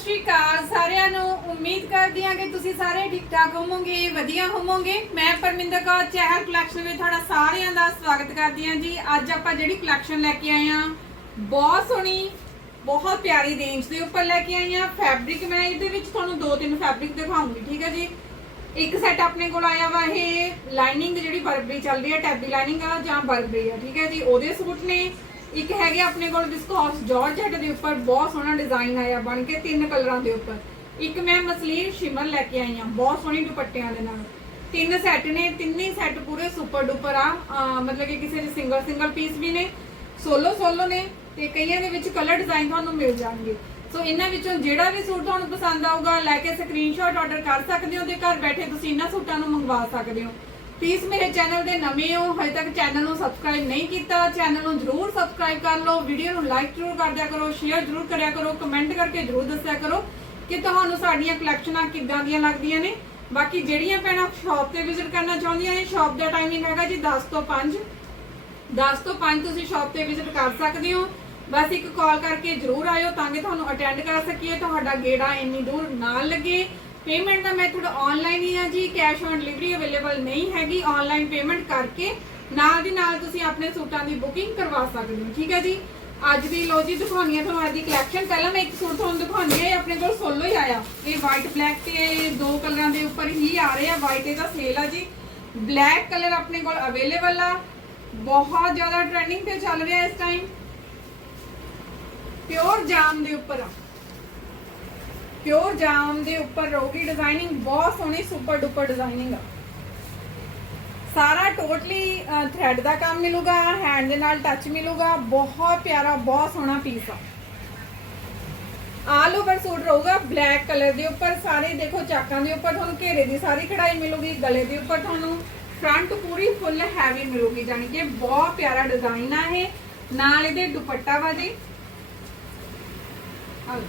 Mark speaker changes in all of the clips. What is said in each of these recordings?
Speaker 1: ਸ਼੍ਰੀ ਅਕਾਲ। ਸਾਰਿਆਂ ਨੂੰ ਉਮੀਦ ਕਰਦੀ ਹਾਂ ਕਿ ਤੁਸੀਂ ਸਾਰੇ ਠੀਕ ਠਾਕ ਹੋਵੋਗੇ, ਵਧੀਆ ਹੋਵੋਗੇ। ਮੈਂ ਪਰਮਿੰਦਰ ਕੌਰ, ਚਹਿਲ ਕਲੈਕਸ਼ਨ ਵਿੱਚ ਤੁਹਾਡਾ ਸਾਰਿਆਂ ਦਾ ਸਵਾਗਤ ਕਰਦੀ ਹਾਂ ਜੀ। ਅੱਜ ਆਪਾਂ ਜਿਹੜੀ ਕਲੈਕਸ਼ਨ ਲੈ ਕੇ ਆਏ ਹਾਂ, ਬਹੁਤ ਸੋਹਣੀ, ਬਹੁਤ ਪਿਆਰੀ ਰੇਂਜ ਦੇ ਉੱਪਰ ਲੈ ਕੇ ਆਏ ਹਾਂ। ਫੈਬਰਿਕ ਮੈਂ ਇਹਦੇ ਵਿੱਚ ਤੁਹਾਨੂੰ ਦੋ ਤਿੰਨ ਫੈਬਰਿਕ ਦਿਖਾਉਂਗੀ, ਠੀਕ ਹੈ ਜੀ। ਇੱਕ ਸੈਟ ਆਪਣੇ ਕੋਲ ਆਇਆ ਵਾ ਇਹ ਲਾਈਨਿੰਗ ਜਿਹੜੀ ਬਰਬਰੀ ਚੱਲ ਰਹੀ ਹੈ ਟੈਬੀ ਲਾਈਨਿੰਗ ਆ ਜਾਂ ਬਰਬਰੀ ਆ, ਠੀਕ ਹੈ ਜੀ। ਉਹਦੇ ਸੂਟ ਨੇ। ਇੱਕ ਹੈਗੇ ਆਪਣੇ ਕੋਲ ਵਿਸਕੋਸ ਜਾਰਜਟ ਦੇ ਉੱਪਰ, ਬਹੁਤ ਸੋਹਣਾ ਡਿਜ਼ਾਈਨ ਆਇਆ ਬਣ ਕੇ ਤਿੰਨ ਕਲਰਾਂ ਦੇ ਉੱਪਰ। ਇੱਕ ਮੈਂ ਮਸਲੀਨ ਸ਼ਿਮਰ ਲੈ ਕੇ ਆਈ ਹਾਂ, ਬਹੁਤ ਸੋਹਣੀ ਦੁਪੱਟਿਆਂ ਦੇ ਨਾਲ। ਤਿੰਨ ਸੈੱਟ ਨੇ, ਤਿੰਨੇ ਸੈੱਟ ਪੂਰੇ ਸੁਪਰ ਡੁਪਰ ਆ। ਮਤਲਬ ਕਿ ਕਿਸੇ ਦੇ ਸਿੰਗਲ ਸਿੰਗਲ ਪੀਸ ਵੀ ਨੇ ਸੋਲੋ ਸੋਲੋ ਨੇ ਤੇ ਕਈਆਂ ਦੇ ਵਿੱਚ ਕਲਰ ਡਿਜ਼ਾਈਨ ਤੁਹਾਨੂੰ ਮਿਲ ਜਾਣਗੇ। ਸੋ ਇਹਨਾਂ ਵਿੱਚੋਂ ਜਿਹੜਾ ਵੀ ਸੂਟ ਤੁਹਾਨੂੰ ਪਸੰਦ ਆਊਗਾ, ਲੈ ਕੇ ਸਕਰੀਨਸ਼ਾਟ ਆਰਡਰ ਕਰ ਸਕਦੇ ਹੋ ਤੇ ਘਰ ਬੈਠੇ ਤੁਸੀਂ ਇਹਨਾਂ ਸੂਟਾਂ ਨੂੰ ਮੰਗਵਾ ਸਕਦੇ ਹੋ। ਪਲੀਜ਼ ਮੇਰੇ ਚੈਨਲ ਦੇ ਨਵੇਂ ਹੋ, ਹਜੇ ਤੱਕ ਚੈਨਲ ਨੂੰ ਸਬਸਕ੍ਰਾਈਬ ਨਹੀਂ ਕੀਤਾ ਚੈਨਲ ਨੂੰ ਜਰੂਰ ਸਬਸਕ੍ਰਾਈਬ ਕਰ ਲਓ ਵੀਡੀਓ ਨੂੰ ਲਾਈਕ ਜਰੂਰ ਕਰ ਦਿਆ ਕਰੋ ਸ਼ੇਅਰ ਜਰੂਰ ਕਰਿਆ ਕਰੋ ਕਮੈਂਟ ਕਰਕੇ ਜਰੂਰ ਦੱਸਿਆ ਕਰੋ ਕਿ ਤੁਹਾਨੂੰ ਸਾਡੀਆਂ ਕਲੈਕਸ਼ਨਾਂ ਕਿੱਦਾਂ ਦੀਆਂ ਲੱਗਦੀਆਂ ਨੇ। ਬਾਕੀ ਜਿਹੜੀਆਂ ਭੈਣਾਂ ਸ਼ਾਪ ਤੇ ਵਿਜ਼ਿਟ ਕਰਨਾ ਚਾਹੁੰਦੀਆਂ ਨੇ ਸ਼ਾਪ ਦਾ ਟਾਈਮਿੰਗ ਹੈਗਾ ਜੀ 10 ਤੋਂ 5 10 ਤੋਂ 5 ਤੁਸੀਂ ਸ਼ਾਪ ਤੇ ਵਿਜ਼ਿਟ ਕਰ ਸਕਦੇ ਹੋ। ਬਸ ਇੱਕ ਕਾਲ ਕਰਕੇ ਜਰੂਰ ਆਇਓ ਤਾਂ ਕਿ ਤੁਹਾਨੂੰ ਅਟੈਂਡ ਕਰ ਸਕੀਏ, ਤੁਹਾਡਾ ਗੇੜਾ ਇੰਨੀ ਦੂਰ ਨਾ ਲੱਗੇ। ਪੇਮੈਂਟ ਦਾ ਮੈਥਡ ਆਨਲਾਈਨ ਹੀ ਆ ਜੀ ਕੈਸ਼ ਔਨ ਡਿਲੀਵਰੀ ਅਵੇਲੇਬਲ ਨਹੀਂ ਹੈਗੀ ਆਨਲਾਈਨ ਪੇਮੈਂਟ ਕਰਕੇ ਨਾਲ ਦੀ ਨਾਲ ਤੁਸੀਂ ਆਪਣੇ ਸੂਟਾਂ ਦੀ ਬੁਕਿੰਗ ਕਰਵਾ ਸਕਦੇ ਹੋ, ਠੀਕ ਹੈ ਜੀ? ਅੱਜ ਦੀ ਲੋ ਜੀ, ਦਿਖਾਉਣੀ ਆ ਤੁਹਾਨੂੰ, ਅੱਜ ਦੀ ਕਲੈਕਸ਼ਨ ਪਹਿਲਾਂ ਮੈਂ ਇੱਕ ਸੂਟ ਤੁਹਾਨੂੰ ਦਿਖਾਉਣੀ ਹੈ ਆਪਣੇ ਕੋਲ ਸੋਲੋ ਹੀ ਆਇਆ। ਇਹ ਵਾਈਟ ਬਲੈਕ ਤੇ ਦੋ ਕਲਰਾਂ ਦੇ ਉੱਪਰ ਹੀ ਆ ਰਹੇ ਆ ਵਾਈਟ ਇਹਦਾ ਸੇਲ ਆ ਜੀ। ਬਲੈਕ ਕਲਰ ਆਪਣੇ ਕੋਲ ਅਵੇਲੇਬਲ ਆ। ਬਹੁਤ ਜ਼ਿਆਦਾ ਟ੍ਰੈਂਡਿੰਗ ਤੇ ਚੱਲ ਰਿਹਾ ਇਸ ਟਾਈਮ ਪਿਓਰ ਜਾਮ ਦੇ ਉੱਪਰ ਆ। ਪਿਓਰ ਜਾਮ ਦੇ ਉੱਪਰ ਰਹੂਗੀ ਡਿਜ਼ਾਈਨਿੰਗ ਬਹੁਤ ਸੋਹਣੀ ਸੁਪਰ ਡੁਪਰ ਡਿਜ਼ਾਈਨਿੰਗ ਆ। ਸਾਰਾ ਟੋਟਲੀ ਥ੍ਰੈਡ ਦਾ ਕੰਮ ਮਿਲੂਗਾ ਹੈਂਡ ਦੇ ਨਾਲ ਟੱਚ ਮਿਲੂਗਾ, ਬਹੁਤ ਪਿਆਰਾ, ਬਹੁਤ ਸੋਹਣਾ ਪੀਸ ਆ। ਆਲ ਓਵਰ ਸੂਟ ਰਹੂਗਾ ਬਲੈਕ ਕਲਰ ਦੇ ਉੱਪਰ, ਸਾਰੇ ਦੇਖੋ ਚਾਕਾਂ ਦੇ ਉੱਪਰ ਤੁਹਾਨੂੰ ਘੇਰੇ ਦੀ ਸਾਰੀ ਕਢਾਈ ਮਿਲੂਗੀ, ਗਲੇ ਦੇ ਉੱਪਰ ਤੁਹਾਨੂੰ ਫਰੰਟ ਪੂਰੀ ਫੁੱਲ ਹੈਵੀ ਮਿਲੂਗੀ ਜਾਨੀ ਕਿ ਬਹੁਤ ਪਿਆਰਾ ਡਿਜ਼ਾਈਨ ਆ ਇਹ। ਨਾਲ ਇਹਦੇ ਦੁਪੱਟਾ ਵਾ ਜੀ ਆਹ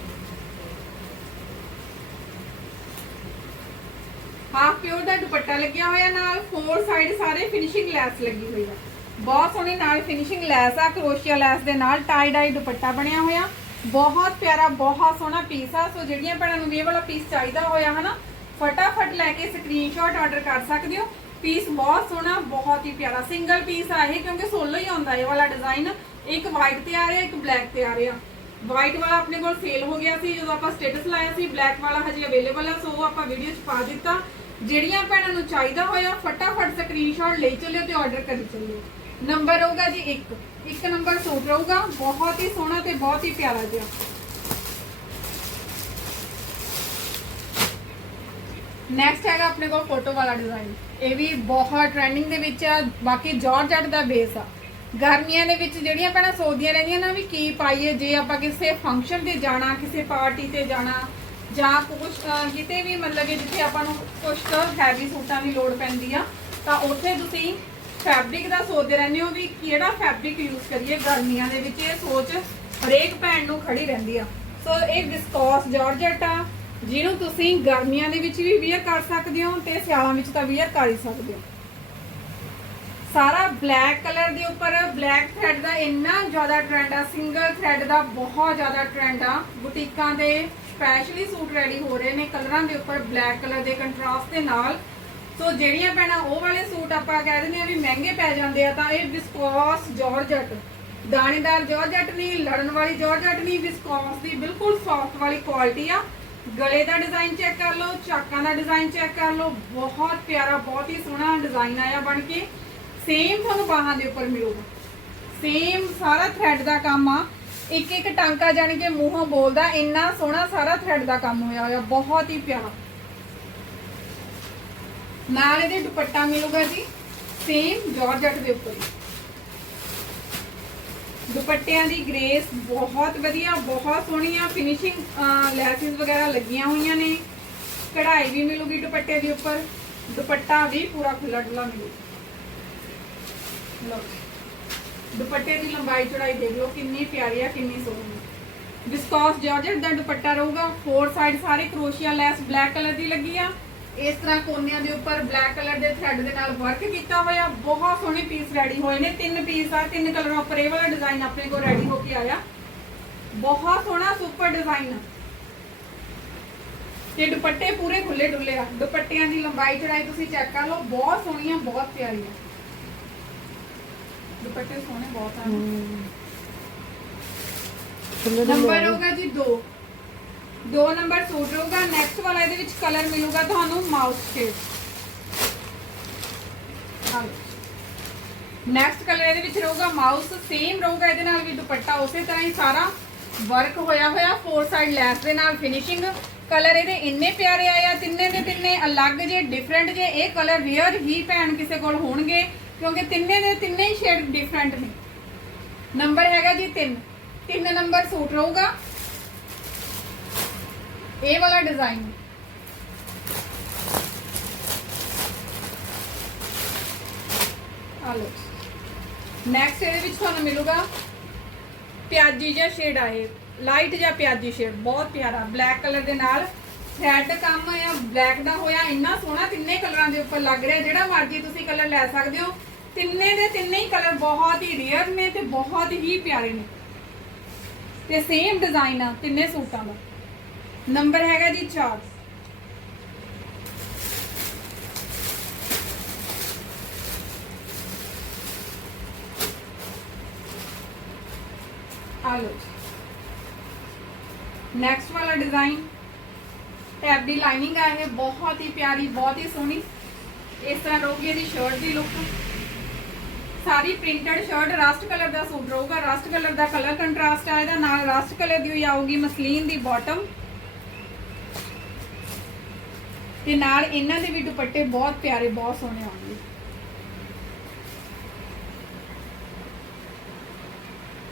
Speaker 1: ਹਾਫ ਪਿਓਰ ਦਾ ਦੁਪੱਟਾ ਲੱਗਿਆ ਹੋਇਆ ਨਾਲ ਫੋਰ ਸਾਈਡ ਸਾਰੇ ਫਿਨਿਸ਼ਿੰਗ ਲੈਸ ਲੱਗੀ ਹੋਈ ਆ ਬਹੁਤ ਸੋਹਣੀ ਨਾਲ ਫਿਨਿਸ਼ਿੰਗ ਲੈਸ ਆ, ਕਰੋਸ਼ੀਆ ਲੈਸ ਦੇ ਨਾਲ ਟਾਈ ਡਾਈ ਦੁਪੱਟਾ ਬਣਿਆ ਹੋਇਆ। ਬਹੁਤ ਪਿਆਰਾ, ਬਹੁਤ ਸੋਹਣਾ ਪੀਸ ਆ, ਸੋ ਜਿਹੜੀਆਂ ਭੈਣਾਂ ਨੂੰ ਇਹ ਵਾਲਾ ਪੀਸ ਚਾਹੀਦਾ ਹੋਇਆ, ਹਨਾ, ਫਟਾਫਟ ਲੈ ਕੇ ਸਕਰੀਨਸ਼ਾਟ ਆਰਡਰ ਕਰ ਸਕਦੇ ਹੋ। ਪੀਸ ਬਹੁਤ ਸੋਹਣਾ, ਬਹੁਤ ਹੀ ਪਿਆਰਾ ਸਿੰਗਲ ਪੀਸ ਆ ਇਹ, ਕਿਉਂਕਿ ਸੋਲੋ ਹੀ ਆਉਂਦਾ ਇਹ ਵਾਲਾ ਡਿਜ਼ਾਈਨ ਇੱਕ ਵਾਈਟ ਤੇ ਆ ਰਿਹਾ, ਇੱਕ ਬਲੈਕ ਤੇ ਆ ਰਿਹਾ। ਵਾਈਟ ਵਾਲਾ ਆਪਣੇ ਕੋਲ ਸੇਲ ਹੋ ਗਿਆ ਸੀ, ਜਦੋਂ ਆਪਾਂ ਸਟੇਟਸ ਲਾਇਆ ਸੀ ਬਲੈਕ ਵਾਲਾ ਹਜੇ ਅਵੇਲੇਬਲ ਆ, ਸੋ ਉਹ ਆਪਾਂ ਵੀਡੀਓ 'ਚ ਪਾ ਦਿੱਤਾ। ਜਿਹੜੀਆਂ ਭੈਣਾਂ ਨੂੰ ਚਾਹੀਦਾ ਹੋਇਆ, ਫਟਾਫਟ ਸਕਰੀਨਸ਼ਾਟ ਲੈ ਚੱਲਿਓ ਤੇ ਆਰਡਰ ਕਰੀ ਚੱਲਿਓ। ਨੰਬਰ ਹੋਊਗਾ ਜੀ 1 ਇੱਕ ਨੰਬਰ ਸੂਟ ਰਹੂਗਾ। ਬਹੁਤ ਹੀ ਸੋਹਣਾ ਤੇ ਬਹੁਤ ਹੀ ਪਿਆਰਾ ਜਿਹਾ। ਨੈਕਸਟ ਹੈਗਾ ਆਪਣੇ ਕੋਲ ਫੋਟੋ ਵਾਲਾ ਡਿਜ਼ਾਈਨ ਇਹ ਵੀ ਬਹੁਤ ਟ੍ਰੈਂਡਿੰਗ ਦੇ ਵਿੱਚ ਆ, ਬਾਕੀ ਜਾਰਜਟ ਦਾ ਬੇਸ ਆ। ਗਰਮੀਆਂ ਦੇ ਵਿੱਚ ਜਿਹੜੀਆਂ ਭੈਣਾਂ ਸੋਚਦੀਆਂ ਰਹਿੰਦੀਆਂ ਨਾ ਵੀ ਕੀ ਪਾਈਏ, ਜੇ ਆਪਾਂ ਕਿਸੇ ਫੰਕਸ਼ਨ ਤੇ ਜਾਣਾ, ਕਿਸੇ ਪਾਰਟੀ ਤੇ ਜਾਣਾ ਜਾਂ ਕੁਝ ਕਿਤੇ ਵੀ ਮਤਲਬ ਕਿ ਜਿੱਥੇ ਆਪਾਂ ਨੂੰ ਕੁਝ ਹੈਵੀ ਸੂਟਾਂ ਦੀ ਲੋੜ ਪੈਂਦੀ ਆ, ਤਾਂ ਉੱਥੇ ਤੁਸੀਂ ਫੈਬਰਿਕ ਦਾ ਸੋਚਦੇ ਰਹਿੰਦੇ ਹੋ ਵੀ ਕਿਹੜਾ ਫੈਬਰਿਕ ਯੂਜ਼ ਕਰੀਏ ਗਰਮੀਆਂ ਦੇ ਵਿੱਚ, ਇਹ ਸੋਚ ਹਰੇਕ ਭੈਣ ਨੂੰ ਖੜੀ ਰਹਿੰਦੀ ਆ। ਸੋ ਇਹ ਵਿਸਕੋਸ ਜਾਰਜਟ ਆ, ਜਿਹਨੂੰ ਤੁਸੀਂ ਗਰਮੀਆਂ ਦੇ ਵਿੱਚ ਵੀ ਵੇਅਰ ਕਰ ਸਕਦੇ ਹੋ ਤੇ ਸਿਆਲਾਂ ਵਿੱਚ ਤਾਂ ਵੇਅਰ ਕਰ ਹੀ ਸਕਦੇ ਹੋ। ਸਾਰਾ ਬਲੈਕ ਕਲਰ ਦੇ ਉੱਪਰ ਬਲੈਕ ਥ੍ਰੈਡ ਦਾ ਇੰਨਾ ਜ਼ਿਆਦਾ ਟ੍ਰੈਂਡ ਆ ਸਿੰਗਲ ਥ੍ਰੈਡ ਦਾ ਬਹੁਤ ਜ਼ਿਆਦਾ ਟ੍ਰੈਂਡ ਆ, ਬੁਟੀਕਾਂ ਦੇ ਸਪੈਸ਼ਲੀ ਸੂਟ ਰੈਡੀ ਹੋ ਰਹੇ ਨੇ ਕਲਰਾਂ ਦੇ ਉੱਪਰ, ਬਲੈਕ ਕਲਰ ਦੇ ਕੰਟਰਾਸਟ ਦੇ ਨਾਲ। ਸੋ ਜਿਹੜੀਆਂ ਭੈਣਾਂ ਉਹ ਵਾਲੇ ਸੂਟ ਆਪਾਂ ਕਹਿ ਦਿੰਦੇ ਆ ਵੀ ਮਹਿੰਗੇ ਪੈ ਜਾਂਦੇ ਆ, ਤਾਂ ਇਹ ਵਿਸਕੋਸ ਜਾਰਜਟ ਦਾਣੇਦਾਰ ਜਾਰਜਟ ਨਹੀਂ ਲੜਨ ਵਾਲੀ ਜਾਰਜਟ ਨਹੀਂ ਵਿਸਕੋਸ ਦੀ ਬਿਲਕੁਲ ਸੌਫਟ ਵਾਲੀ ਕੁਆਲਿਟੀ ਆ। ਗਲੇ ਦਾ ਡਿਜ਼ਾਈਨ ਚੈੱਕ ਕਰ ਲਓ, ਚਾਕਾਂ ਦਾ ਡਿਜ਼ਾਈਨ ਚੈੱਕ ਕਰ ਲਓ, ਬਹੁਤ ਪਿਆਰਾ, ਬਹੁਤ ਹੀ ਸੋਹਣਾ ਡਿਜ਼ਾਈਨ ਆਇਆ ਬਣ ਕੇ। ਸੇਮ ਤੁਹਾਨੂੰ ਬਾਹਾਂ ਦੇ ਉੱਪਰ ਮਿਲੂਗਾ। ਸੇਮ ਸਾਰਾ ਥ੍ਰੈਡ ਦਾ ਕੰਮ ਆ। ਇੱਕ ਇੱਕ ਟਾਂਕਾ ਜਾਣੀ ਕਿ ਮੂੰਹੋਂ ਬੋਲਦਾ, ਇੰਨਾ ਸੋਹਣਾ ਸਾਰਾ ਥ੍ਰੈਡ ਦਾ ਕੰਮ ਹੋਇਆ ਹੋਇਆ, ਬਹੁਤ ਹੀ ਪਿਆਰਾ। ਨਾਲ ਇਹਦੇ ਦੁਪੱਟਾ ਮਿਲੂਗਾ ਜੀ ਸੇਮ ਜਾਰਜਟ ਦੇ ਉੱਪਰ। ਦੁਪੱਟਿਆਂ ਦੀ ਗ੍ਰੇਸ ਬਹੁਤ ਵਧੀਆ, ਬਹੁਤ ਸੋਹਣੀ ਆ ਫਿਨਿਸ਼ਿੰਗ ਲੈਸਿਸ ਵਗੈਰਾ ਲੱਗੀਆਂ ਹੋਈਆਂ ਨੇ। ਕਢਾਈ ਵੀ ਮਿਲੂਗੀ ਦੁਪੱਟੇ ਦੇ ਉੱਪਰ, ਦੁਪੱਟਾ ਵੀ ਪੂਰਾ ਖੁੱਲਾ ਡੁੱਲਾ ਮਿਲੂਗਾ। ਲਓ ਦੁਪੱਟੇ ਦੀ ਲੰਬਾਈ ਚੌੜਾਈ ਦੇਖ ਲਓ, ਕਿੰਨੀ ਪਿਆਰੀ ਆ, ਕਿੰਨੀ ਸੋਹਣੀ ਵਿਸਕੋਸ ਜਾਰਜਟ ਦਾ ਦੁਪੱਟਾ ਰਹੂਗਾ ਫੋਰ ਸਾਈਡ ਸਾਰੇ ਕਰੋਸ਼ੀਆ ਲੈਸ ਬਲੈਕ ਕਲਰ ਦੀ ਲੱਗੀ ਆ। ਇਸ ਤਰ੍ਹਾਂ ਕੋਨਿਆਂ ਦੇ ਉੱਪਰ ਬਲੈਕ ਕਲਰ ਦੇ ਥ੍ਰੈਡ ਦੇ ਨਾਲ ਵਰਕ ਕੀਤਾ ਹੋਇਆ, ਬਹੁਤ ਸੋਹਣੇ ਪੀਸ ਰੈਡੀ ਹੋਏ ਨੇ। ਤਿੰਨ ਪੀਸ ਆ, ਤਿੰਨ ਕਲਰਾਂ ਉੱਪਰ ਇਹ ਵਾਲਾ ਡਿਜ਼ਾਈਨ ਆਪਣੇ ਕੋਲ ਰੈਡੀ ਹੋ ਕੇ ਆਇਆ। ਬਹੁਤ ਸੋਹਣਾ ਸੁਪਰ ਡਿਜ਼ਾਈਨ ਤੇ ਦੁਪੱਟੇ ਪੂਰੇ ਖੁੱਲੇ ਡੁੱਲੇ ਆ। ਦੁਪੱਟਿਆਂ ਦੀ ਲੰਬਾਈ ਚੜਾਈ ਤੁਸੀਂ ਚੈੱਕ ਕਰ ਲਓ, ਬਹੁਤ ਸੋਹਣੀਆਂ, ਬਹੁਤ ਪਿਆਰੀਆਂ। ਦੁਪੱਟੇ ਸੋਹਣੇ ਬਹੁਤ ਆ
Speaker 2: ਖੁੱਲੇ ਡੁੱਲੇ
Speaker 1: ਨੰਬਰ
Speaker 2: ਆ।
Speaker 1: ਹੋਊਗਾ ਜੀ 2 ਦੋ ਨੰਬਰ ਸੂਟ ਰਹੂਗਾ ਨੈਕਸਟ ਵਾਲਾ ਇਹਦੇ ਵਿੱਚ ਕਲਰ ਮਿਲੂਗਾ ਤੁਹਾਨੂੰ ਮਾਊਸ ਸ਼ੇਡ ਨੈਕਸਟ ਕਲਰ ਇਹਦੇ ਵਿੱਚ ਰਹੂਗਾ ਮਾਊਸ ਸੇਮ ਰਹੂਗਾ ਇਹਦੇ ਨਾਲ ਵੀ ਦੁਪੱਟਾ ਉਸੇ ਤਰ੍ਹਾਂ ਹੀ ਸਾਰਾ ਵਰਕ ਹੋਇਆ ਹੋਇਆ ਫੋਰ ਸਾਈਡ ਲੈਸ ਦੇ ਨਾਲ ਫਿਨਿਸ਼ਿੰਗ ਕਲਰ ਇਹਦੇ ਇੰਨੇ ਪਿਆਰੇ ਆਏ ਆ ਤਿੰਨੇ ਦੇ ਤਿੰਨੇ ਅਲੱਗ ਜੇ ਡਿਫਰੈਂਟ ਜੇ ਇਹ ਕਲਰ ਰੀਅਰ ਹੀ ਭੈਣ ਕਿਸੇ ਕੋਲ ਹੋਣਗੇ। ਕਿਉਂਕਿ ਤਿੰਨੇ ਦੇ ਤਿੰਨੇ ਹੀ ਸ਼ੇਡ ਡਿਫਰੈਂਟ ਨੇ। ਨੰਬਰ ਹੈਗਾ ਜੀ 3 ਤਿੰਨ ਨੰਬਰ ਸੂਟ ਰਹੂਗਾ। ਇਹ ਵਾਲਾ ਡਿਜ਼ਾਈਨ ਆ ਨੈਕਸਟ ਇਹਦੇ ਵਿੱਚ ਤੁਹਾਨੂੰ ਮਿਲੂਗਾ ਪਿਆਜੀ ਜਿਹਾ ਸ਼ੇਡ ਆਏ ਲਾਈਟ ਜਿਹਾ ਪਿਆਜੀ ਸ਼ੇਡ ਬਹੁਤ ਪਿਆਰਾ। ਬਲੈਕ ਕਲਰ ਦੇ ਨਾਲ ਥ੍ਰੈਡ ਕੰਮ ਆ ਬਲੈਕ ਦਾ ਹੋਇਆ, ਇੰਨਾ ਸੋਹਣਾ ਤਿੰਨੇ ਕਲਰਾਂ ਦੇ ਉੱਪਰ ਲੱਗ ਰਿਹਾ। ਜਿਹੜਾ ਮਰਜ਼ੀ ਤੁਸੀਂ ਕਲਰ ਲੈ ਸਕਦੇ ਹੋ। ਤਿੰਨੇ ਦੇ ਤਿੰਨੇ ਹੀ ਕਲਰ ਬਹੁਤ ਹੀ ਰੇਅਰ ਨੇ ਤੇ ਬਹੁਤ ਹੀ ਪਿਆਰੇ ਨੇ। ਤੇ ਸੇਮ ਡਿਜ਼ਾਈਨ ਆ ਤਿੰਨੇ ਸੂਟਾਂ ਦਾ। ਨੰਬਰ ਹੈਗਾ ਜੀ 4 ਆ ਲੋ ਨੈਕਸਟ ਵਾਲਾ ਡਿਜ਼ਾਈਨ ਟੈਬ ਦੀ ਲਾਈਨਿੰਗ ਆ ਇਹ ਬਹੁਤ ਹੀ ਪਿਆਰੀ, ਬਹੁਤ ਹੀ ਸੋਹਣੀ। ਇਸ ਤਰ੍ਹਾਂ ਰਹੂਗੀ ਇਹਦੀ ਸ਼ਰਟ ਦੀ ਲੁੱਕ ਸਾਰੀ ਪ੍ਰਿੰਟਡ ਸ਼ਰਟ ਰਸਟ ਕਲਰ ਦਾ ਸੂਟ ਰਹੂਗਾ। ਰਸਟ ਕਲਰ ਦਾ ਕਲਰ ਕੰਟਰਾਸਟ ਆ, ਇਹਦਾ ਨਾਲ ਰਸਟ ਕਲਰ ਦੀ ਹੋਈ ਆਊਗੀ ਮਸਲੀਨ ਦੀ ਬਾਟਮ ਤੇ ਨਾਲ ਇਹਨਾਂ ਦੇ ਵੀ ਦੁਪੱਟੇ ਬਹੁਤ ਪਿਆਰੇ, ਬਹੁਤ ਸੋਹਣੇ ਆਉਣਗੇ।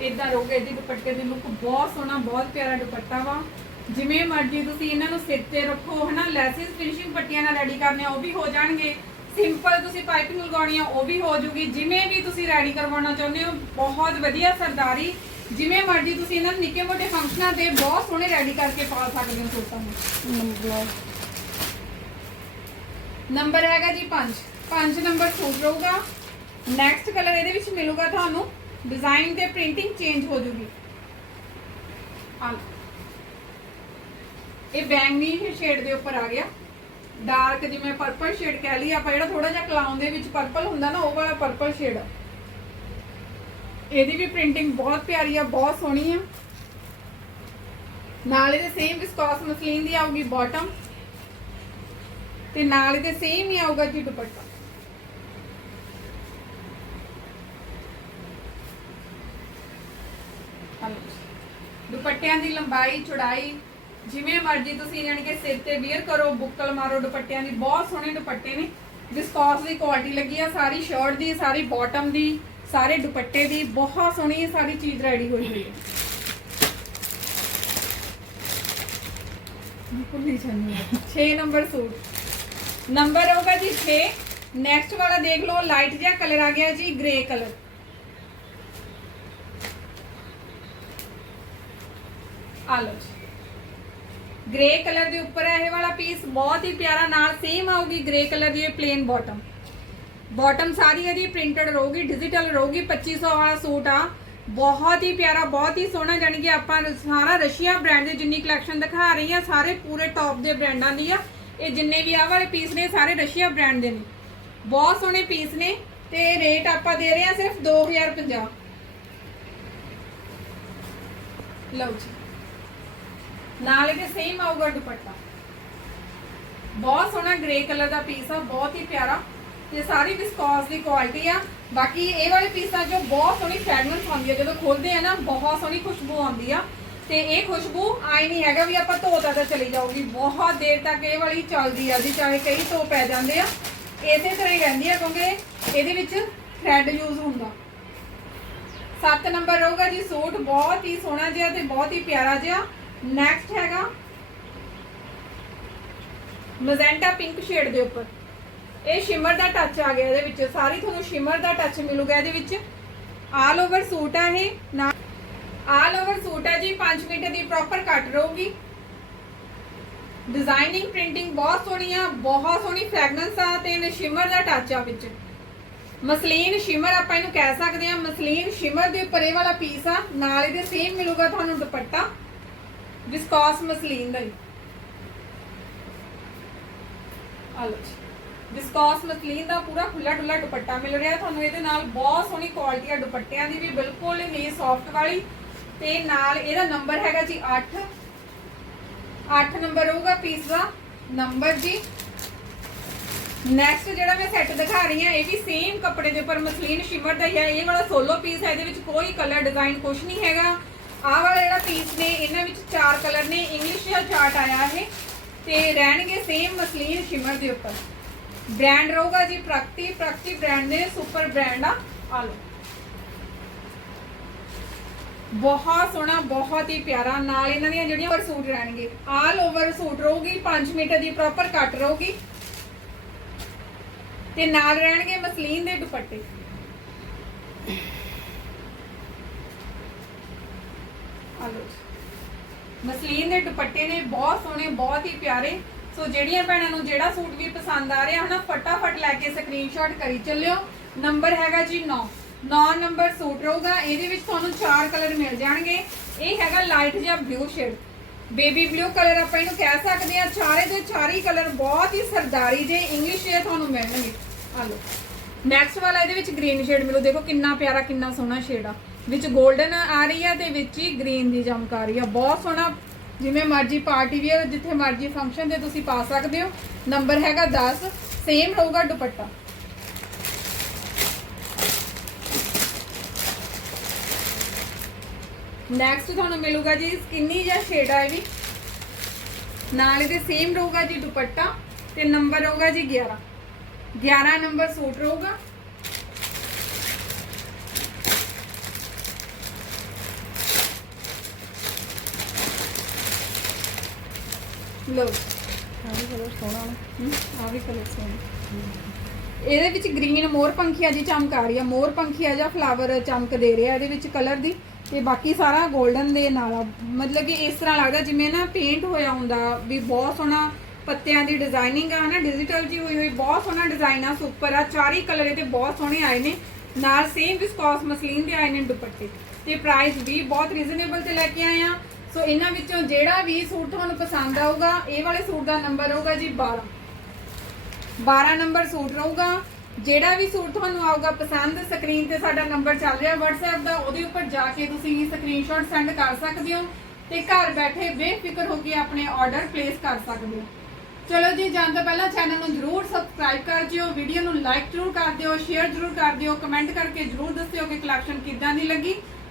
Speaker 1: ਇਦਾਂ ਰਹੂਗਾ, ਇਹਦੀ ਦੁਪੱਟੇ ਦੀ ਲੁੱਕ ਬਹੁਤ ਸੋਹਣਾ, ਬਹੁਤ ਪਿਆਰਾ ਦੁਪੱਟਾ ਵਾ। ਜਿਵੇਂ ਮਰਜ਼ੀ ਤੁਸੀਂ ਇਹਨਾਂ ਨੂੰ ਸਿਰ ਤੇ ਰੱਖੋ, ਹਨਾ, ਲੈਸਿਸ ਫਿਨਿਸ਼ਿੰਗ ਪੱਟੀਆਂ ਨਾਲ ਰੈਡੀ ਕਰਨੇ ਆ, ਉਹ ਵੀ ਹੋ ਜਾਣਗੇ। ਸਿੰਪਲ ਤੁਸੀਂ ਪਾਈਪਿੰਗ ਲਗਾਉਣੀ ਆ, ਉਹ ਵੀ ਹੋ ਜੂਗੀ। ਜਿਵੇਂ ਵੀ ਤੁਸੀਂ ਰੈਡੀ ਕਰਵਾਉਣਾ ਚਾਹੁੰਦੇ ਹੋ, ਬਹੁਤ ਵਧੀਆ ਸਰਦਾਰੀ। ਜਿਵੇਂ ਮਰਜ਼ੀ ਤੁਸੀਂ ਇਹਨਾਂ ਨੂੰ ਨਿੱਕੇ ਮੋਟੇ ਫੰਕਸ਼ਨਾਂ ਤੇ ਬਹੁਤ ਸੋਹਣੇ ਰੈਡੀ ਕਰਕੇ ਪਾ ਸਕਦੇ ਹੋ ਸੂਟਾਂ ਨੂੰ।
Speaker 2: ਨੰਬਰ
Speaker 1: ਹੈਗਾ ਜੀ 5 5 ਨੰਬਰ ਸੂਟ ਰਹੂਗਾ। ਨੈਕਸਟ ਕਲਰ ਇਹਦੇ ਵਿੱਚ ਮਿਲੂਗਾ ਤੁਹਾਨੂੰ। ਡਿਜ਼ਾਈਨ ਤੇ ਪ੍ਰਿੰਟਿੰਗ ਚੇਂਜ ਹੋ ਜੂਗੀ। ਇਹ ਬੈਂਗਨੀ ਸ਼ੇਡ ਦੇ ਉੱਪਰ ਆ ਗਿਆ। ਡਾਰਕ ਜਿਵੇਂ ਪਰਪਲ ਸ਼ੇਡ ਕਹਿ ਲਈ ਆਪਾਂ ਜਿਹੜਾ ਥੋੜਾ ਜਿਹਾ ਕਲਾਉਨ ਦੇ ਵਿੱਚ ਪਰਪਲ ਹੁੰਦਾ ਨਾ, ਉਹ ਵਾਲਾ ਪਰਪਲ ਸ਼ੇਡ ਇਹਦੀ ਵੀ ਪ੍ਰਿੰਟਿੰਗ ਬਹੁਤ ਪਿਆਰੀ ਆ, ਬਹੁਤ ਸੋਹਣੀ ਆ। ਨਾਲ ਇਹਦੇ ਸੇਮ ਵਿਸਕੋਸ ਮਸਲੀਨ ਦੀ ਆਊਗੀ ਬਾਟਮ ਤੇ ਨਾਲ ਇਹਦੇ ਸੇਮ ਹੀ ਆਊਗਾ ਜੀ ਦੁਪੱਟਾ। ਦੁਪੱਟਿਆਂ ਦੀ ਲੰਬਾਈ, ਚੌੜਾਈ ਜਿਵੇਂ ਮਰਜ਼ੀ ਤੁਸੀਂ ਜਾਣੀ ਕਿ ਸਿਰ ਤੇ ਵੀਅਰ ਕਰੋ, ਬੁੱਕਲ ਮਾਰੋ, ਦੁਪੱਟਿਆਂ ਦੀ, ਬਹੁਤ ਸੋਹਣੇ ਦੁਪੱਟੇ ਨੇ। ਵਿਸਕੋਸ ਦੀ ਕੁਆਲਿਟੀ ਲੱਗੀ ਆ, ਸਾਰੀ ਸ਼ਰਟ ਦੀ, ਸਾਰੀ ਬਾਟਮ ਦੀ, ਸਾਰੇ ਦੁਪੱਟੇ ਦੀ, ਬਹੁਤ ਸੋਹਣੀ ਇਹ ਸਾਰੀ ਚੀਜ਼ ਰੈਡੀ ਹੋਈ ਹੋਈ ਹੈ। ਬਿਲਕੁਲ ਨਹੀਂ ਚਾਹੀਏ 6 ਨੰਬਰ ਸੂਟ। ਨੰਬਰ ਹੋਗਾ ਜੀ 6 ਨੈਕਸਟ ਵਾਲਾ ਦੇਖ ਲਓ ਲਾਈਟ ਜਿਹਾ ਕਲਰ ਆ ਗਿਆ ਜੀ ਗ੍ਰੇ ਕਲਰ ਆ ਲਓ ਗ੍ਰੇ ਕਲਰ ਦੇ ਉੱਪਰ ਹੈ ਇਹ ਵਾਲਾ ਪੀਸ ਬਹੁਤ ਹੀ ਪਿਆਰਾ, ਨਾਲ ਸੇਮ ਆਊਗੀ ਗ੍ਰੇ ਕਲਰ ਦੀ ਇਹ ਪਲੇਨ ਬਾਟਮ ਬਾਟਮ ਸਾਰੀ ਇਹਦੀ ਪ੍ਰਿੰਟਡ ਰਹੂਗੀ ਡਿਜੀਟਲ ਰਹੂਗੀ 2500 ਵਾਲਾ ਸੂਟ ਆ। ਬਹੁਤ ਹੀ ਪਿਆਰਾ, ਬਹੁਤ ਹੀ ਸੋਹਣਾ, ਜਾਣੀ ਕਿ ਆਪਾਂ ਸਾਰਾ ਰਸ਼ੀਆ ਬ੍ਰਾਂਡ ਦੇ ਜਿੰਨੀ ਕਲੈਕਸ਼ਨ ਦਿਖਾ ਰਹੀ ਆ, ਸਾਰੇ ਪੂਰੇ ਟੌਪ ਦੇ ਬ੍ਰਾਂਡਾਂ ਦੀ ਆ। ਇਹ ਜਿੰਨੇ ਵੀ ਆਹ ਵਾਲੇ ਪੀਸ ਨੇ, ਸਾਰੇ ਰਸ਼ੀਆ ਬ੍ਰਾਂਡ ਦੇ ਨੇ। ਬਹੁਤ ਸੋਹਣੇ ਪੀਸ ਨੇ ਤੇ ਰੇਟ ਆਪਾਂ ਦੇ ਰਹੇ ਆ ਸਿਰਫ 2050 ਲਓ ਜੀ। ਨਾਲ ਇਹਦੇ ਸੇਮ ਆਊਗਾ ਦੁਪੱਟਾ। ਬਹੁਤ ਸੋਹਣਾ ਗ੍ਰੇ ਕਲਰ ਦਾ ਪੀਸ ਆ, ਬਹੁਤ ਹੀ ਪਿਆਰਾ। ਤੇ ਸਾਰੀ ਵਿਸਕੋਸ ਦੀ ਕੁਆਲਿਟੀ ਆ। ਬਾਕੀ ਇਹ ਵਾਲੇ ਆ ਜੋ ਬਹੁਤ ਸੋਹਣੀ ਫ੍ਰੈਗਰੈਂਸ ਆਉਂਦੀ ਆ। ਜਦੋਂ ਖੋਲਦੇ ਆ ਨਾ, ਬਹੁਤ ਸੋਹਣੀ ਖੁਸ਼ਬੂ ਆਉਂਦੀ ਆ। ਤੇ ਇਹ ਖੁਸ਼ਬੂ ਆਈ ਨਹੀਂ ਹੈਗਾ ਵੀ ਆਪਾਂ ਧੋਤਾ ਤਾਂ ਚਲੀ ਜਾਊਗੀ। ਬਹੁਤ ਦੇਰ ਤੱਕ ਇਹ ਵਾਲੀ ਚੱਲਦੀ ਆ ਜੀ, ਚਾਹੇ ਕਈ ਧੋ ਪੈ ਜਾਂਦੇ ਆ। ਇਸੇ ਤਰ੍ਹਾਂ ਹੀ ਰਹਿੰਦੀ ਆ, ਕਿਉਂਕਿ ਇਹਦੇ ਵਿੱਚ ਥ੍ਰੈਡ ਯੂਜ਼ ਹੁੰਦਾ। 7 ਨੰਬਰ ਰਹੂਗਾ ਜੀ ਸੂਟ। ਬਹੁਤ ਹੀ ਸੋਹਣਾ ਜਿਹਾ ਤੇ ਬਹੁਤ ਹੀ ਪਿਆਰਾ ਜਿਹਾ। ਨੈਕਸਟ ਹੈਗਾ ਮਜ਼ੈਂਟਾ ਪਿੰਕ ਸ਼ੇਡ ਦੇ ਉੱਪਰ। ਇਹ ਸ਼ਿਮਰ ਦਾ ਟੱਚ ਆ ਗਿਆ ਇਹਦੇ ਵਿੱਚ। ਸਾਰੀ ਤੁਹਾਨੂੰ ਸ਼ਿਮਰ ਦਾ ਟੱਚ ਮਿਲੂਗਾ ਇਹਦੇ ਵਿੱਚ। ਆਲ ਓਵਰ ਸੂਟ ਆ ਇਹ। ਨਾ ਆਲ ਓਵਰ ਸੂਟ ਹੈ ਜੀ। 5 ਮੀਟਰ ਦੀ ਪ੍ਰੋਪਰ ਕੱਟ ਰਹੂਗੀ। ਡਿਜ਼ਾਈਨਿੰਗ ਪ੍ਰਿੰਟਿੰਗ ਬਹੁਤ ਸੋਹਣੀ ਆ ਬਹੁਤ ਸੋਹਣੀ ਫ੍ਰੈਗਰੈਂਸ ਆ ਤੇ ਸ਼ਿਮਰ ਦਾ ਟੱਚ ਆ ਵਿੱਚ। ਮਸਲੀਨ ਸ਼ਿਮਰ ਆਪਾਂ ਇਹਨੂੰ ਕਹਿ ਸਕਦੇ ਆ। ਮਸਲੀਨ ਸ਼ਿਮਰ ਦੇ ਉੱਪਰ ਇਹ ਵਾਲਾ ਪੀਸ ਆ। ਨਾਲ ਇਹਦੇ ਸੇਮ ਮਿਲੂਗਾ ਤੁਹਾਨੂੰ ਦੁਪੱਟਾ। ਵਿਸਕੋਸ ਮਸਲੀਨ ਦਾ ਹੀ। ਆ ਲਓ ਜੀ। ਵਿਸਕੋਸ ਮਸਲੀਨ ਦਾ ਪੂਰਾ ਖੁੱਲਾ ਡੁੱਲਾ ਦੁਪੱਟਾ ਮਿਲ ਰਿਹਾ। ਤੁਹਾਨੂੰ ਇਹਦੇ ਨਾਲ ਬਹੁਤ ਸੋਹਣੀ ਕੁਆਲਿਟੀ ਆ ਦੁਪੱਟਿਆਂ ਦੀ ਵੀ, ਬਿਲਕੁਲ ਨਹੀਂ ਸੌਫਟ ਵਾਲੀ। ਤੇ ਨਾਲ ਇਹਦਾ ਨੰਬਰ ਹੈਗਾ ਜੀ 8 8 ਨੰਬਰ ਹੋਊਗਾ ਪੀਸ ਦਾ। ਨੰਬਰ ਜੀ। ਨੈਕਸਟ ਜਿਹੜਾ ਮੈਂ ਸੈੱਟ ਦਿਖਾ ਰਹੀ ਹਾਂ, ਇਹ ਵੀ ਸੇਮ ਕੱਪੜੇ ਦੇ ਉੱਪਰ ਮਸਲੀਨ ਸ਼ਿਮਰ ਦਾ ਹੀ ਹੈ ਇਹ ਵਾਲਾ ਸੋਲੋ ਪੀਸ ਹੈ, ਇਹਦੇ ਵਿੱਚ ਕੋਈ ਕਲਰ ਡਿਜ਼ਾਈਨ ਕੁਝ ਨਹੀਂ ਹੈਗਾ। ਆਹ ਵਾਲਾ ਜਿਹੜਾ ਪੀਸ ਨੇ, ਇਹਨਾਂ ਵਿੱਚ ਚਾਰ ਕਲਰ ਨੇ ਇੰਗਲਿਸ਼ ਦਾ ਚਾਰਟ ਆਇਆ ਇਹ, ਤੇ ਰਹਿਣਗੇ ਸੇਮ ਮਸਲੀਨ ਸ਼ਿਮਰ ਦੇ ਉੱਪਰ। ਬ੍ਰਾਂਡ ਰਹੂਗਾ ਜੀ ਪ੍ਰਗਤੀ ਪ੍ਰਗਤੀ ਬ੍ਰਾਂਡ ਦੇ ਸੁਪਰ ਬ੍ਰਾਂਡ ਆ ਆ ਲਓ। ਬਹੁਤ ਸੋਹਣਾ, ਬਹੁਤ ਹੀ ਪਿਆਰਾ, ਨਾਲ ਇਹਨਾਂ ਦੀਆਂ ਜਿਹੜੀਆਂ ਓਵਰ ਸੂਟ ਰਹਿਣਗੇ। ਆਲ ਓਵਰ ਸੂਟ ਰਹੂਗੀ 5 ਮੀਟਰ ਦੀ ਪ੍ਰੋਪਰ ਕੱਟ ਰਹੂਗੀ। ਤੇ ਨਾਲ ਰਹਿਣਗੇ ਮਸਲੀਨ ਦੇ ਦੁਪੱਟੇ। ਆ ਜੀ। ਮਸਲੀਨ ਦੇ ਦੁਪੱਟੇ ਨੇ ਬਹੁਤ ਸੋਹਣੇ, ਬਹੁਤ ਹੀ ਪਿਆਰੇ। ਸੋ ਜਿਹੜੀਆਂ ਭੈਣਾਂ ਨੂੰ ਜਿਹੜਾ ਸੂਟ ਵੀ ਪਸੰਦ ਆ ਰਿਹਾ ਹਨਾ, ਫਟਾਫਟ ਲੈ ਕੇ ਸਕਰੀਨਸ਼ਾਟ ਕਰੀ ਚੱਲਿਓ। ਨੰਬਰ ਹੈਗਾ ਜੀ 9 9 ਨੰਬਰ ਸੂਟ ਰਹੂਗਾ। ਇਹਦੇ ਵਿੱਚ ਤੁਹਾਨੂੰ ਚਾਰ ਕਲਰ ਮਿਲ ਜਾਣਗੇ। ਇਹ ਹੈਗਾ ਲਾਈਟ ਜਿਹਾ blue shade baby blue colour ਆਪਾਂ ਇਹਨੂੰ ਕਹਿ ਸਕਦੇ ਆ ਚਾਰੇ ਦੇ ਚਾਰੇ ਕਲਰ ਬਹੁਤ ਹੀ ਸਰਦਾਰੀ ਜੇ ਇੰਗਲਿਸ਼ ਦੇ ਤੁਹਾਨੂੰ ਮਿਲਣਗੇ। ਆ ਲਓ। ਨੈਕਸਟ ਵਾਲਾ ਇਹਦੇ ਵਿੱਚ ਗ੍ਰੀਨ ਸ਼ੇਡ ਮਿਲੂ। ਦੇਖੋ ਕਿੰਨਾ ਪਿਆਰਾ, ਕਿੰਨਾ ਸੋਹਣਾ ਸ਼ੇਡ ਆ। ਵਿੱਚ 골ਡਨ ਆ ਰਹੀ ਹੈ ਤੇ ਵਿੱਚ ਹੀ ਗ੍ਰੀਨ ਦੀ ਚਮਕ ਆ ਰਹੀ ਆ। ਬਹੁਤ ਸੋਹਣਾ, ਜਿਵੇਂ ਮਰਜ਼ੀ ਪਾਰਟੀ ਵੀਅਰ, ਜਿੱਥੇ ਮਰਜ਼ੀ ਫੰਕਸ਼ਨ ਤੇ ਤੁਸੀਂ ਪਾ ਸਕਦੇ ਹੋ। ਨੰਬਰ ਹੈਗਾ 10 ਸੇਮ ਰਹੂਗਾ ਦੁਪੱਟਾ। ਨੈਕਸਟ ਤੁਹਾਨੂੰ ਮਿਲੂਗਾ ਜੀ ਸਕਿੰਨੀ ਜਾਂ ਸ਼ੇਡ ਆ ਵੀ। ਨਾਲ ਇਹਦੇ ਸੇਮ ਰਹੂਗਾ ਜੀ ਦੁਪੱਟਾ, ਤੇ ਨੰਬਰ ਰਹੂਗਾ ਜੀ 11 11 ਨੰਬਰ ਸੂਟ ਰਹੂਗਾ। ਲੋ
Speaker 2: ਆ ਵੀ ਕਲਰ ਸੋਹਣਾ ਨਾ
Speaker 1: ਆ ਵੀ ਕਲਰ ਸੋਹਣਾ। ਇਹਦੇ ਵਿੱਚ ਗ੍ਰੀਨ ਮੋਰ ਪੰਖੀਆ ਜੀ ਚਮਕ ਆ ਰਹੀ ਆ। ਮੋਰ ਪੰਖੀਆ ਜਾਂ ਫਲਾਵਰ ਚਮਕ ਦੇ ਰਿਹਾ ਇਹਦੇ ਵਿੱਚ ਕਲਰ ਦੀ। ਤੇ ਬਾਕੀ ਸਾਰਾ 골ਡਨ ਦੇ ਨਾਲ ਆ। ਮਤਲਬ ਕਿ ਇਸ ਤਰ੍ਹਾਂ ਲੱਗਦਾ ਜਿਵੇਂ ਨਾ ਪੇਂਟ ਹੋਇਆ ਹੁੰਦਾ ਵੀ ਬਹੁਤ ਸੋਹਣਾ ਪੱਤਿਆਂ ਦੀ ਡਿਜ਼ਾਈਨਿੰਗ ਆ ਨਾ ਡਿਜੀਟਲ ਜੀ ਹੋਈ ਹੋਈ ਬਹੁਤ ਸੋਹਣਾ ਡਿਜ਼ਾਈਨ ਆ ਸੁਪਰ ਆ। ਚਾਰੀ ਕਲਰ ਇਹਦੇ ਬਹੁਤ ਸੋਹਣੇ ਆਏ ਨੇ। ਨਾਲ ਸੇਮ ਵਿਸਕੋਸ ਮਸਲੀਨ ਦੇ ਆਏ ਨੇ ਦੁਪੱਟੇ। ਤੇ ਪ੍ਰਾਈਸ ਵੀ ਬਹੁਤ ਰੀਜ਼ਨੇਬਲ ਤੇ ਲੈ ਕੇ ਆਏ ਆ। ਸੋ ਇਹਨਾਂ ਵਿੱਚੋਂ ਜਿਹੜਾ ਵੀ ਸੂਟ ਤੁਹਾਨੂੰ ਪਸੰਦ ਆਊਗਾ, ਇਹ ਵਾਲੇ ਸੂਟ ਦਾ ਨੰਬਰ ਹੋਊਗਾ ਜੀ 12 12 ਨੰਬਰ ਸੂਟ ਰਹੂਗਾ। ਜਿਹੜਾ ਵੀ ਸੂਟ ਤੁਹਾਨੂੰ ਆਊਗਾ ਪਸੰਦ ਸਕਰੀਨ ਤੇ ਸਾਡਾ ਨੰਬਰ ਚੱਲ ਰਿਹਾ WhatsApp ਦਾ, ਉਹਦੇ ਉੱਪਰ ਜਾ ਕੇ ਤੁਸੀਂ ਸਕਰੀਨਸ਼ਾਟ ਸੈਂਡ ਕਰ ਸਕਦੇ ਹੋ ਤੇ ਘਰ ਬੈਠੇ ਬੇਫਿਕਰ ਹੋ ਕੇ ਆਪਣੇ ਆਰਡਰ ਪਲੇਸ ਕਰ ਸਕਦੇ ਹੋ। ਚਲੋ ਜੀ, ਜਾਣ ਤੋਂ ਪਹਿਲਾਂ ਚੈਨਲ ਨੂੰ ਜਰੂਰ ਸਬਸਕ੍ਰਾਈਬ ਕਰ ਦਿਓ ਵੀਡੀਓ ਨੂੰ ਲਾਈਕ ਜਰੂਰ ਕਰ ਦਿਓ ਸ਼ੇਅਰ ਜਰੂਰ ਕਰ ਦਿਓ ਕਮੈਂਟ ਕਰਕੇ ਜਰੂਰ ਦੱਸਿਓ ਕਿ ਕਲੈਕਸ਼ਨ ਕਿੱਦਾਂ ਦੀ ਲੱਗੀ।